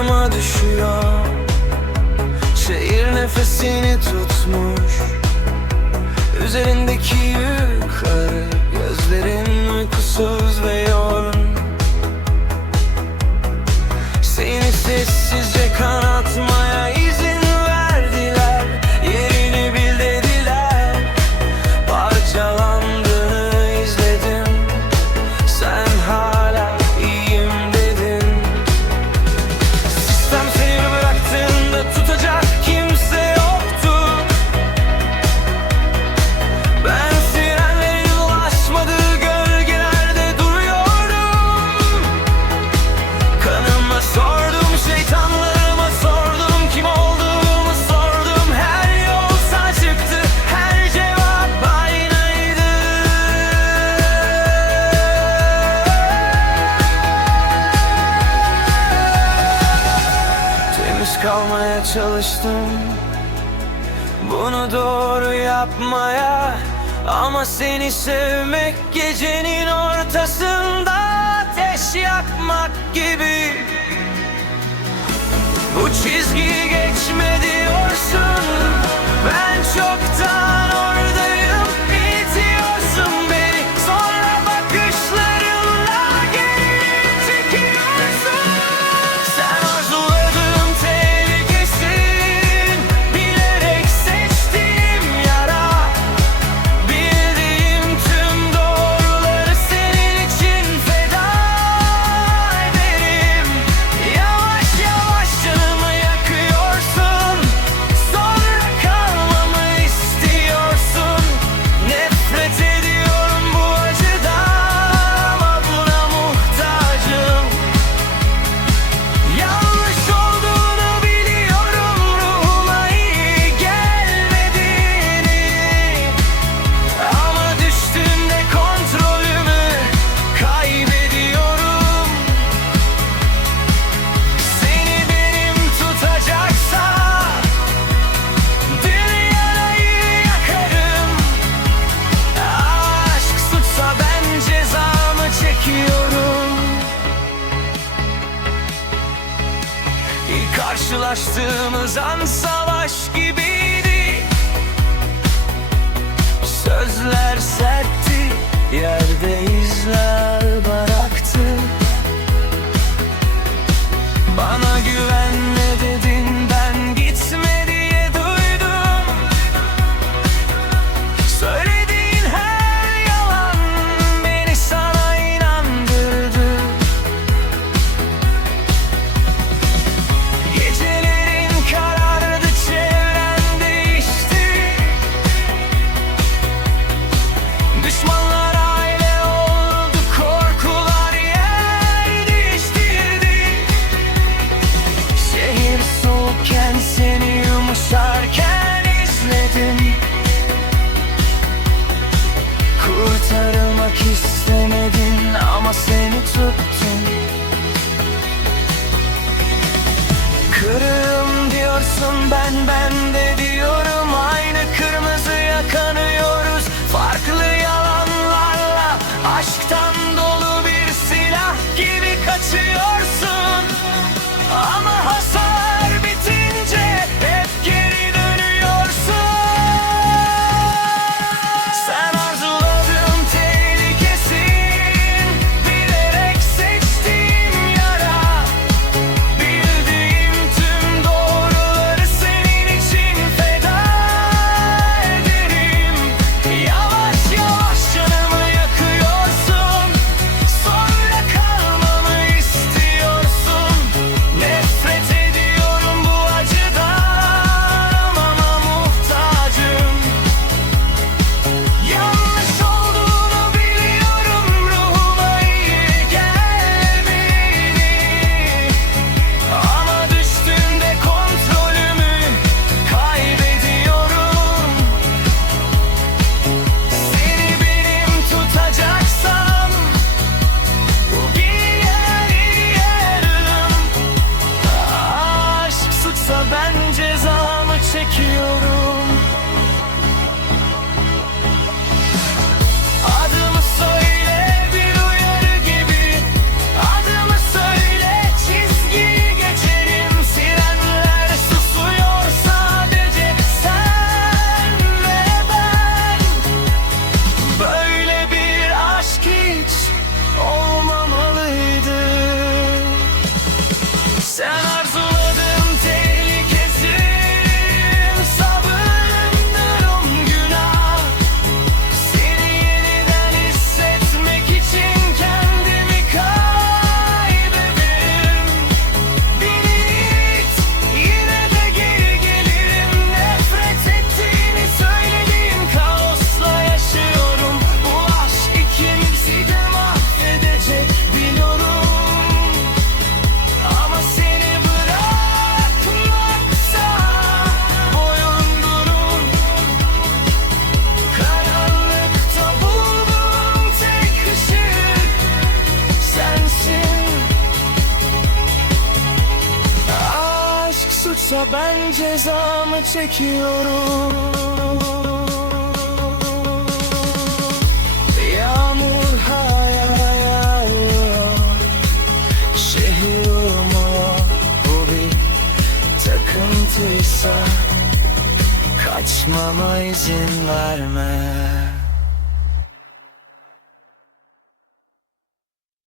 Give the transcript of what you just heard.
Yanıma düşüyor. Şehir nefesini tutmuş. Üzerindeki çalıştım. Bunu doğru yapmaya Ama seni sevmek gecenin ortasında ateş yakmak gibi. Bu çizgiyi geçmedi o Karşılaştığımız an savaş gibiydi. Sözler sertti. Kırığım diyorsun ben ben de shield ben cezamı çekiyorum. Yağmur hala yağıyor Şehir umuyor Bu bir takıntıysa Kaçmama izin verme